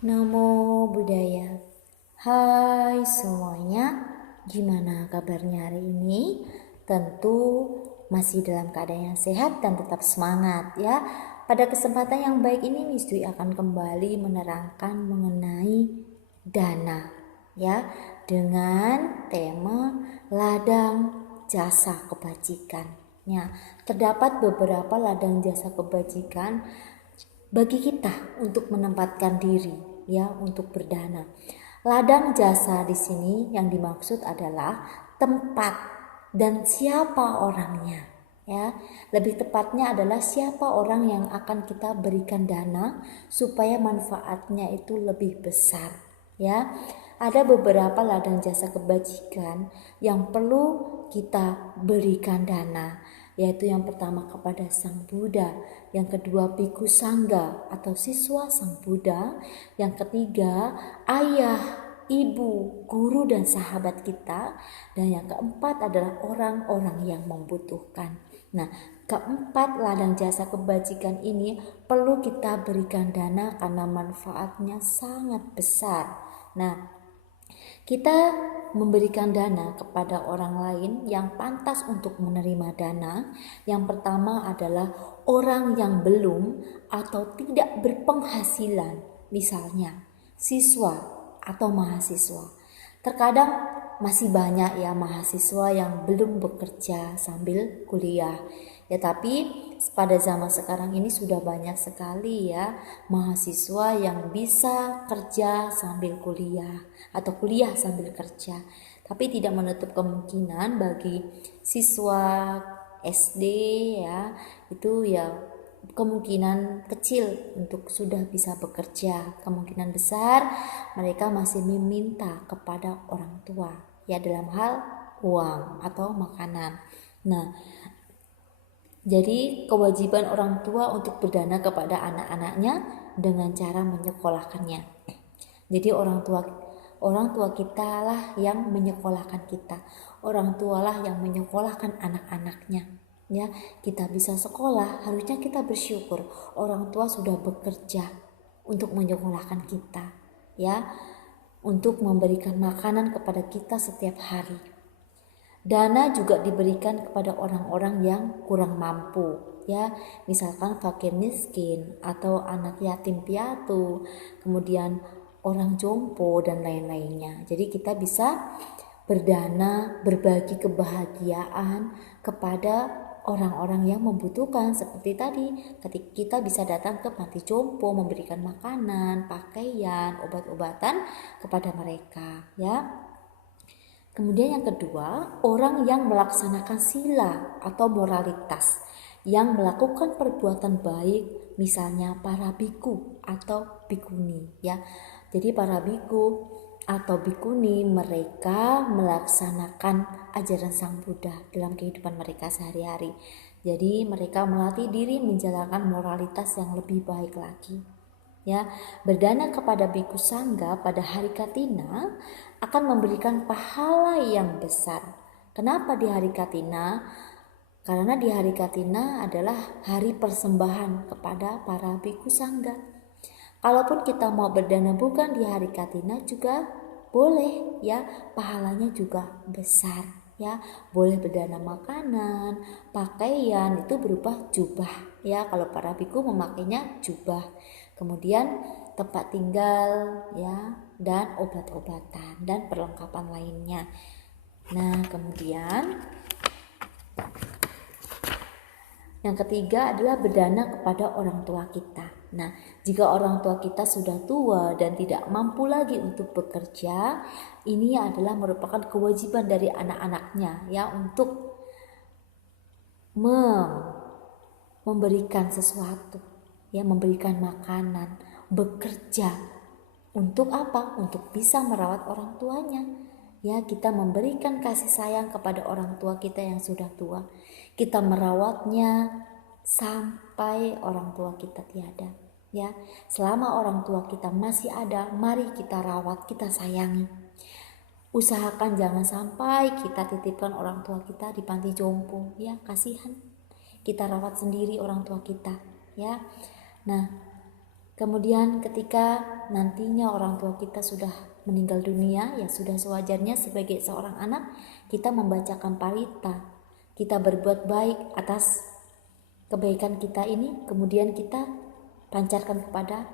Namo Buddhaya. Hai semuanya, gimana kabarnya hari ini? Tentu masih dalam keadaan yang sehat dan tetap semangat ya. Pada kesempatan yang baik ini Miss Dwi akan kembali menerangkan mengenai dana ya, dengan tema ladang jasa kebajikan. Ya, terdapat beberapa ladang jasa kebajikan bagi kita untuk menempatkan diri ya, untuk berdana. Ladang jasa di sini yang dimaksud adalah tempat dan siapa orangnya ya. Lebih tepatnya adalah siapa orang yang akan kita berikan dana supaya manfaatnya itu lebih besar ya. Ada beberapa ladang jasa kebajikan yang perlu kita berikan dana, yaitu yang pertama kepada Sang Buddha, yang kedua Bhikkhu Sangga atau siswa Sang Buddha, yang ketiga ayah, ibu, guru dan sahabat kita, dan yang keempat adalah orang-orang yang membutuhkan. Nah, keempat ladang jasa kebajikan ini perlu kita berikan dana karena manfaatnya sangat besar. Nah, kita memberikan dana kepada orang lain yang pantas untuk menerima dana. Yang pertama adalah orang yang belum atau tidak berpenghasilan, misalnya siswa atau mahasiswa. Terkadang masih banyak ya mahasiswa yang belum bekerja sambil kuliah. Ya tapi pada zaman sekarang ini sudah banyak sekali ya mahasiswa yang bisa kerja sambil kuliah atau kuliah sambil kerja. Tapi tidak menutup kemungkinan bagi siswa SD ya, itu ya kemungkinan kecil untuk sudah bisa bekerja. Kemungkinan besar mereka masih meminta kepada orang tua ya dalam hal uang atau makanan. Nah, jadi kewajiban orang tua untuk berdana kepada anak-anaknya dengan cara menyekolahkannya. Jadi orang tua kita lah yang menyekolahkan kita. Orang tualah yang menyekolahkan anak-anaknya. Ya, kita bisa sekolah, harusnya kita bersyukur orang tua sudah bekerja untuk menyekolahkan kita, ya, untuk memberikan makanan kepada kita setiap hari. Dana juga diberikan kepada orang-orang yang kurang mampu ya, misalkan fakir miskin atau anak yatim piatu, kemudian orang jompo dan lain-lainnya. Jadi kita bisa berdana, berbagi kebahagiaan kepada orang-orang yang membutuhkan. Seperti tadi, ketika kita bisa datang ke panti jompo memberikan makanan, pakaian, obat-obatan kepada mereka ya. Kemudian yang kedua, orang yang melaksanakan sila atau moralitas, yang melakukan perbuatan baik, misalnya para biku atau bikuni ya. Jadi para biku atau bikuni mereka melaksanakan ajaran Sang Buddha dalam kehidupan mereka sehari-hari. Jadi mereka melatih diri menjalankan moralitas yang lebih baik lagi. Ya, berdana kepada Bhikkhu Sangga pada hari Katina akan memberikan pahala yang besar. Kenapa di hari Katina? Karena di hari Katina adalah hari persembahan kepada para Bhikkhu Sangga. Kalaupun kita mau berdana bukan di hari Katina juga boleh ya, pahalanya juga besar ya. Boleh berdana makanan, pakaian itu berupa jubah ya, kalau para biku memakainya jubah. Kemudian tempat tinggal ya, dan obat-obatan dan perlengkapan lainnya. Nah, kemudian yang ketiga adalah berdana kepada orang tua kita. Nah, jika orang tua kita sudah tua dan tidak mampu lagi untuk bekerja, ini adalah merupakan kewajiban dari anak-anaknya ya untuk memberikan sesuatu, ya, memberikan makanan, bekerja. Untuk apa? Untuk bisa merawat orang tuanya. Ya, kita memberikan kasih sayang kepada orang tua kita yang sudah tua. Kita merawatnya sampai orang tua kita tiada. Ya, selama orang tua kita masih ada, mari kita rawat, kita sayangi. Usahakan jangan sampai kita titipkan orang tua kita di panti jompo, ya, kasihan. Kita rawat sendiri orang tua kita, ya. Nah, Kemudian ketika nantinya orang tua kita sudah meninggal dunia, ya sudah sewajarnya sebagai seorang anak kita membacakan parita. Kita berbuat baik atas kebaikan kita ini, kemudian kita pancarkan kepada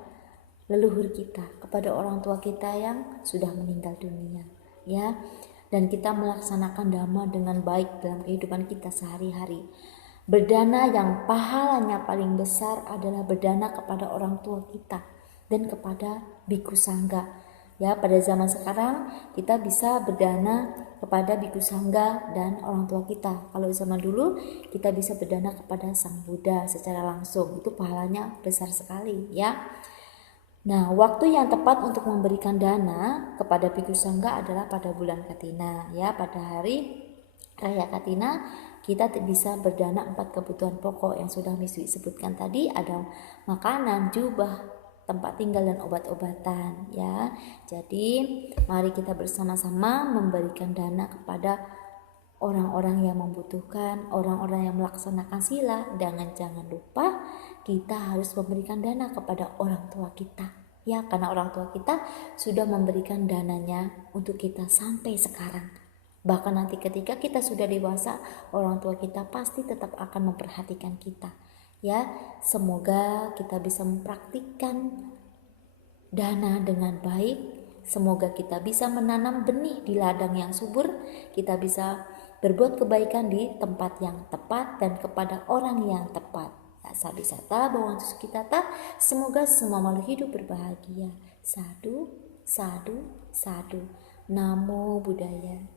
leluhur kita, kepada orang tua kita yang sudah meninggal dunia, ya. Dan kita melaksanakan dhamma dengan baik dalam kehidupan kita sehari-hari. Berdana yang pahalanya paling besar adalah berdana kepada orang tua kita dan kepada biku sangga. Ya, pada zaman sekarang kita bisa berdana kepada biku sangga dan orang tua kita. Kalau zaman dulu kita bisa berdana kepada Sang Buddha secara langsung. Itu pahalanya besar sekali, ya. Nah, waktu yang tepat untuk memberikan dana kepada biku sangga adalah pada bulan Katina, ya. Pada hari Raya Katina kita bisa berdana 4 kebutuhan pokok yang sudah Miswi sebutkan tadi, ada makanan, jubah, tempat tinggal dan obat-obatan, ya. Jadi mari kita bersama-sama memberikan dana kepada orang-orang yang membutuhkan, orang-orang yang melaksanakan sila. Dan jangan lupa kita harus memberikan dana kepada orang tua kita, ya, karena orang tua kita sudah memberikan dananya untuk kita sampai sekarang. Bahkan nanti ketika kita sudah dewasa, orang tua kita pasti tetap akan memperhatikan kita, ya. Semoga kita bisa mempraktikkan dana dengan baik. Semoga kita bisa menanam benih di ladang yang subur. Kita bisa berbuat kebaikan di tempat yang tepat dan kepada orang yang tepat. Sabisata Bhawantu Sukhitata. Semoga semua makhluk hidup berbahagia. Sadu, sadu, sadu. Namo Buddhaya.